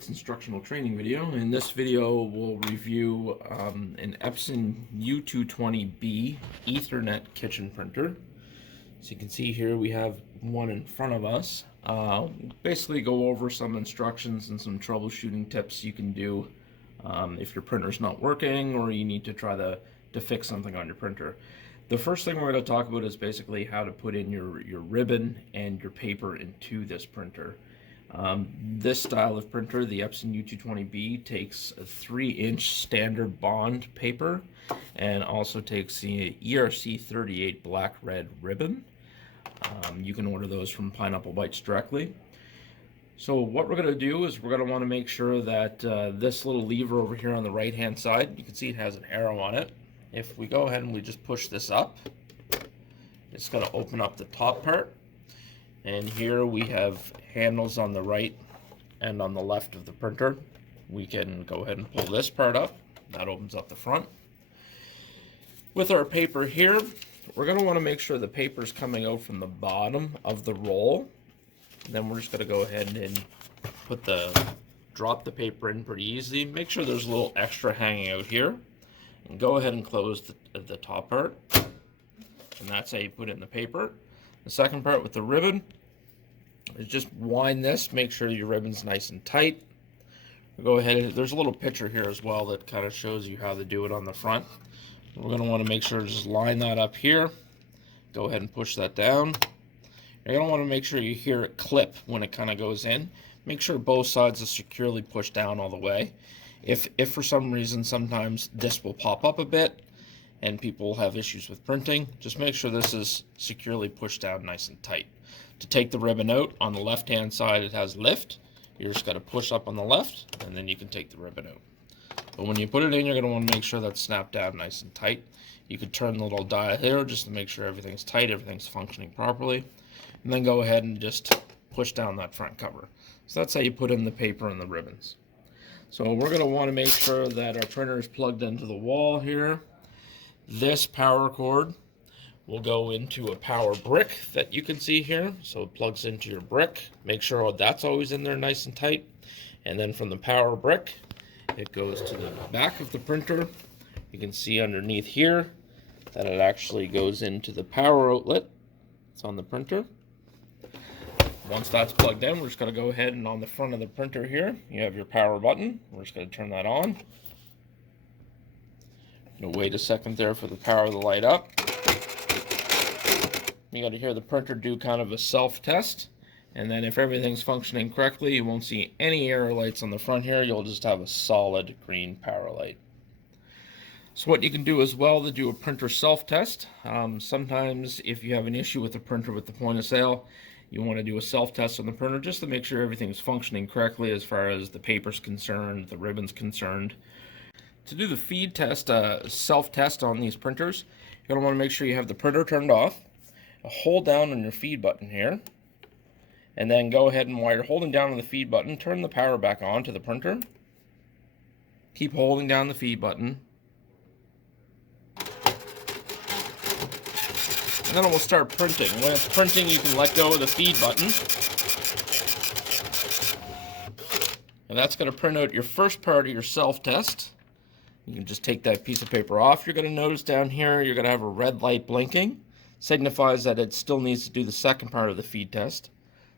Bytes instructional training video. In this video, we'll review an Epson U220B Ethernet kitchen printer. So you can see here we have one in front of us. Basically go over some instructions and some troubleshooting tips you can do if your printer's not working or you need to try to fix something on your printer. The first thing we're going to talk about is basically how to put in your ribbon and your paper into this printer. This style of printer, the Epson U220B, takes a 3-inch standard bond paper and also takes the ERC38 black red ribbon. You can order those from Pineapple Bytes directly. So what we're going to do is we're going to want to make sure that this little lever over here on the right hand side, you can see it has an arrow on it. If we go ahead and we just push this up, it's going to open up the top part. And here we have handles on the right and on the left of the printer. We can go ahead and pull this part up. That opens up the front. With our paper here, we're going to want to make sure the paper is coming out from the bottom of the roll. And then we're just going to go ahead and drop the paper in pretty easily. Make sure there's a little extra hanging out here. And go ahead and close the top part. And that's how you put in the paper. The second part with the ribbon is just wind this, make sure your ribbon's nice and tight. We'll go ahead and there's a little picture here as well that kind of shows you how to do it on the front. We're going to want to make sure to just line that up here. Go ahead and push that down. You're going to want to make sure you hear it clip when it kind of goes in. Make sure both sides are securely pushed down all the way. If for some reason sometimes this will pop up a bit and people have issues with printing, just make sure this is securely pushed down nice and tight. To take the ribbon out, on the left hand side it has lift. You're just got to push up on the left and then you can take the ribbon out. But when you put it in, you're going to want to make sure that's snapped down nice and tight. You could turn the little dial here just to make sure everything's tight, everything's functioning properly. And then go ahead and just push down that front cover. So that's how you put in the paper and the ribbons. So we're going to want to make sure that our printer is plugged into the wall here. This power cord will go into a power brick that you can see here. So it plugs into your brick. Make sure that's always in there nice and tight. And then from the power brick, it goes to the back of the printer. You can see underneath here that it actually goes into the power outlet. It's on the printer. Once that's plugged in, we're just going to go ahead and on the front of the printer here, you have your power button. We're just going to turn that on. You'll wait a second there for the power to light up. You got to hear the printer do kind of a self-test. And then if everything's functioning correctly, you won't see any error lights on the front here. You'll just have a solid green power light. So what you can do as well to do a printer self-test, sometimes if you have an issue with the printer with the point of sale, you want to do a self-test on the printer just to make sure everything's functioning correctly as far as the paper's concerned, the ribbon's concerned. To do the feed test, self-test on these printers, you're going to want to make sure you have the printer turned off. Hold down on your feed button here. And then go ahead and while you're holding down on the feed button, turn the power back on to the printer. Keep holding down the feed button. And then it will start printing. When it's printing, you can let go of the feed button. And that's going to print out your first part of your self-test. You can just take that piece of paper off. You're going to notice down here, you're going to have a red light blinking. Signifies that it still needs to do the second part of the feed test.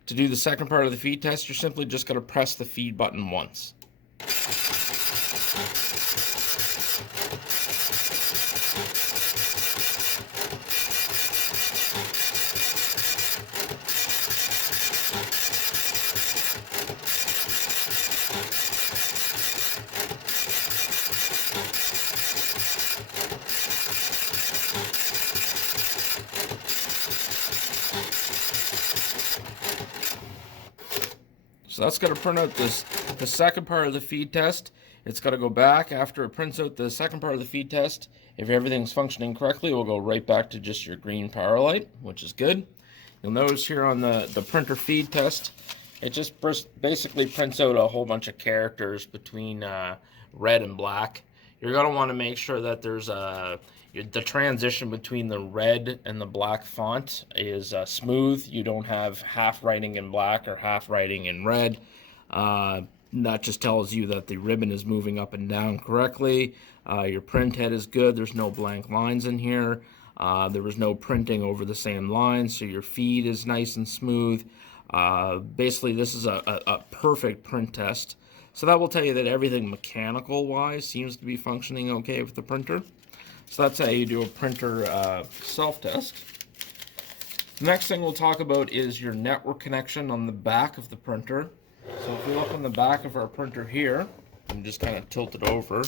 To do the second part of the feed test, you're simply just going to press the feed button once. So that's going to print out the second part of the feed test. It's got to go back after it prints out the second part of the feed test. If everything's functioning correctly, it will go right back to just your green power light, which is good. You'll notice here on the printer feed test, it just basically prints out a whole bunch of characters between red and black. You're going to want to make sure that there's the transition between the red and the black font is smooth. You don't have half writing in black or half writing in red. that just tells you that the ribbon is moving up and down correctly. Your print head is good. There's no blank lines in here. There was no printing over the same line, so your feed is nice and smooth. Basically, this is a perfect print test. So that will tell you that everything mechanical-wise seems to be functioning okay with the printer. So that's how you do a printer self-test. The next thing we'll talk about is your network connection on the back of the printer. So if we look on the back of our printer here, and just kind of tilt it over,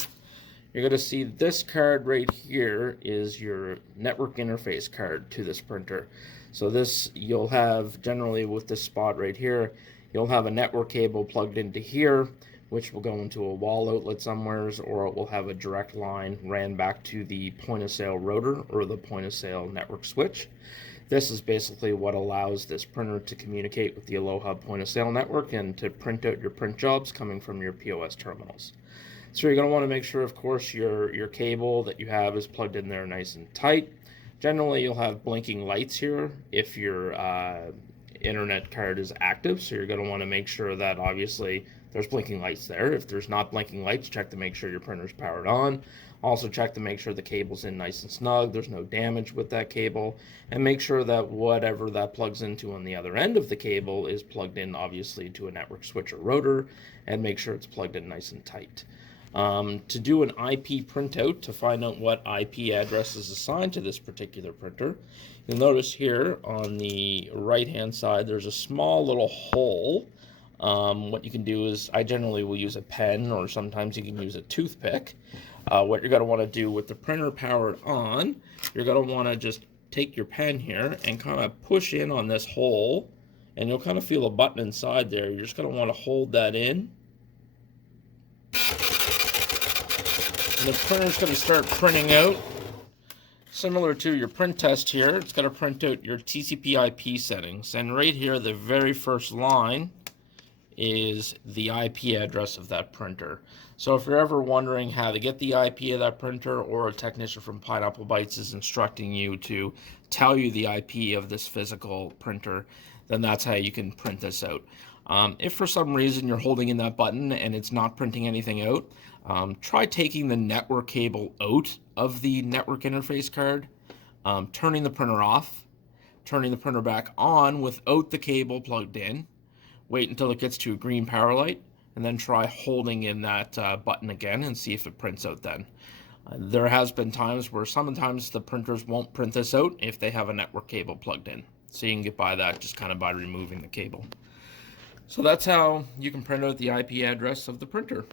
you're going to see this card right here is your network interface card to this printer. So this, you'll have, generally with this spot right here, you'll have a network cable plugged into here, which will go into a wall outlet somewheres, or it will have a direct line ran back to the point of sale router or the point of sale network switch. This is basically what allows this printer to communicate with the Aloha point of sale network and to print out your print jobs coming from your POS terminals. So you're going to want to make sure, of course, your cable that you have is plugged in there nice and tight. Generally, you'll have blinking lights here if your internet card is active, so you're going to want to make sure that obviously there's blinking lights there. If there's not blinking lights, check to make sure your printer's powered on. Also check to make sure the cable's in nice and snug, there's no damage with that cable, and make sure that whatever that plugs into on the other end of the cable is plugged in obviously to a network switch or rotor, and make sure it's plugged in nice and tight. To do an IP printout to find out what IP address is assigned to this particular printer, you'll notice here on the right hand side there's a small little hole. What you can do is, I generally will use a pen, or sometimes you can use a toothpick. What you're going to want to do with the printer powered on, you're going to want to just take your pen here and kind of push in on this hole, and you'll kind of feel a button inside there. You're just going to want to hold that in. And the printer's going to start printing out. Similar to your print test here, it's going to print out your TCP/IP settings. And right here, the very first line is the IP address of that printer. So if you're ever wondering how to get the IP of that printer, or a technician from Pineapple Bytes is instructing you to tell you the IP of this physical printer, then that's how you can print this out. If for some reason you're holding in that button and it's not printing anything out, try taking the network cable out of the network interface card, turning the printer off, turning the printer back on without the cable plugged in, wait until it gets to a green power light, and then try holding in that button again and see if it prints out then. There has been times where sometimes the printers won't print this out if they have a network cable plugged in. So you can get by that just kind of by removing the cable. So that's how you can print out the IP address of the printer.